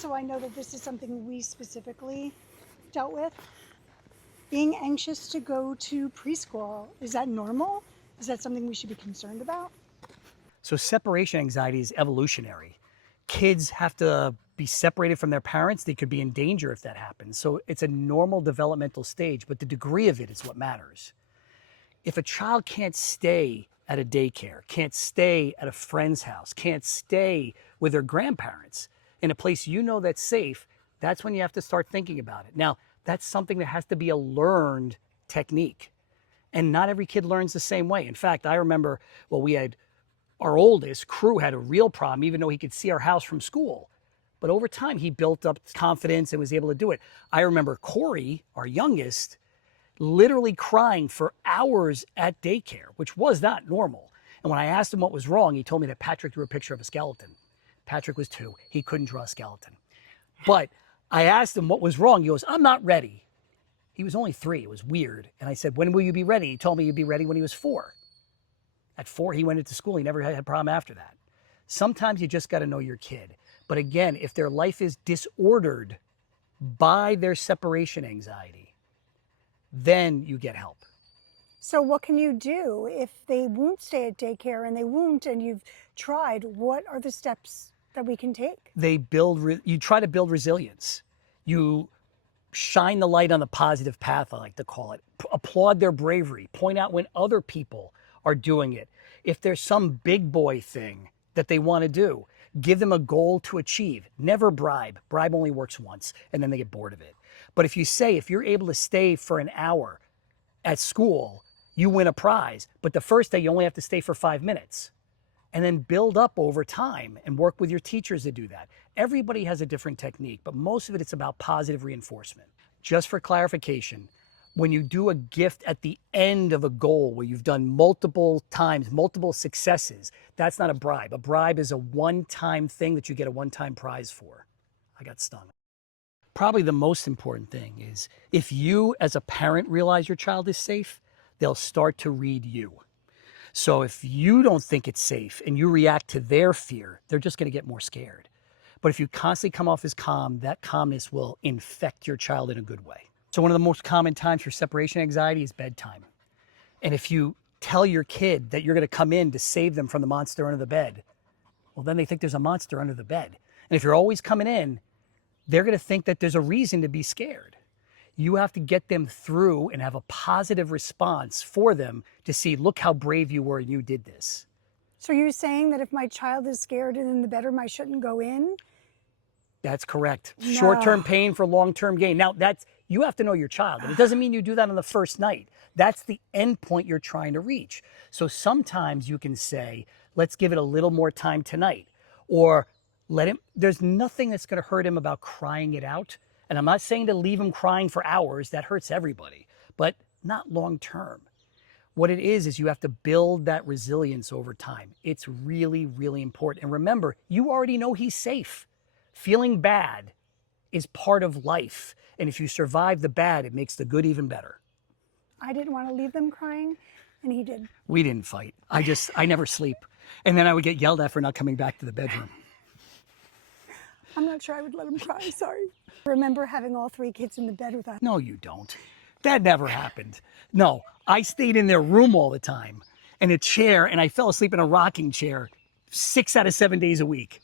So I know that this is something we specifically dealt with. Being anxious to go to preschool, is that normal? Is that something we should be concerned about? So separation anxiety is evolutionary. Kids have to be separated from their parents. They could be in danger if that happens. So it's a normal developmental stage, but the degree of it is what matters. If a child can't stay at a daycare, can't stay at a friend's house, can't stay with their grandparents in a place you know that's safe, that's when you have to start thinking about it. Now, that's something that has to be a learned technique. And not every kid learns the same way. In fact, I remember, we had our oldest, Crew, had a real problem, even though he could see our house from school. But over time, he built up confidence and was able to do it. I remember Corey, our youngest, literally crying for hours at daycare, which was not normal. And when I asked him what was wrong, he told me that Patrick drew a picture of a skeleton. Patrick was 2. He couldn't draw a skeleton. But I asked him what was wrong. He goes, "I'm not ready." He was only 3. It was weird. And I said, "When will you be ready?" He told me he'd be ready when he was 4. At 4, he went into school. He never had a problem after that. Sometimes you just got to know your kid. But again, if their life is disordered by their separation anxiety, then you get help. So what can you do if they won't stay at daycare and they won't, and you've tried? What are the steps that we can take? You try to build resilience. You shine the light on the positive path, I like to call it. Applaud their bravery. Point out when other people are doing it. If there's some big boy thing that they want to do, give them a goal to achieve. Never bribe. Bribe only works once, and then they get bored of it. But if you're able to stay for an hour at school, you win a prize. But the first day, you only have to stay for 5 minutes. And then build up over time and work with your teachers to do that. Everybody has a different technique, but most of it's about positive reinforcement. Just for clarification, when you do a gift at the end of a goal where you've done multiple times, multiple successes, that's not a bribe. A bribe is a one-time thing that you get a one-time prize for. I got stung. Probably the most important thing is if you as a parent realize your child is safe, they'll start to read you. So if you don't think it's safe and you react to their fear, they're just going to get more scared. But if you constantly come off as calm, that calmness will infect your child in a good way. So one of the most common times for separation anxiety is bedtime. And if you tell your kid that you're going to come in to save them from the monster under the bed, well, then they think there's a monster under the bed. And if you're always coming in, they're going to think that there's a reason to be scared. You have to get them through and have a positive response for them to see, look how brave you were and you did this. So you're saying that if my child is scared and in the bedroom, I shouldn't go in? That's correct. No. Short-term pain for long-term gain. Now, you have to know your child. And it doesn't mean you do that on the first night. That's the end point you're trying to reach. So sometimes you can say, let's give it a little more time tonight. Or there's nothing that's going to hurt him about crying it out. And I'm not saying to leave him crying for hours. That hurts everybody, but not long-term. What it is you have to build that resilience over time. It's really, really important. And remember, you already know he's safe. Feeling bad is part of life. And if you survive the bad, it makes the good even better. I didn't want to leave them crying, and he did. We didn't fight. I never sleep. And then I would get yelled at for not coming back to the bedroom. I'm not sure I would let him cry, sorry. Remember having all 3 kids in the bed with us? No, you don't. That never happened. No, I stayed in their room all the time, in a chair, and I fell asleep in a rocking chair 6 out of 7 days a week.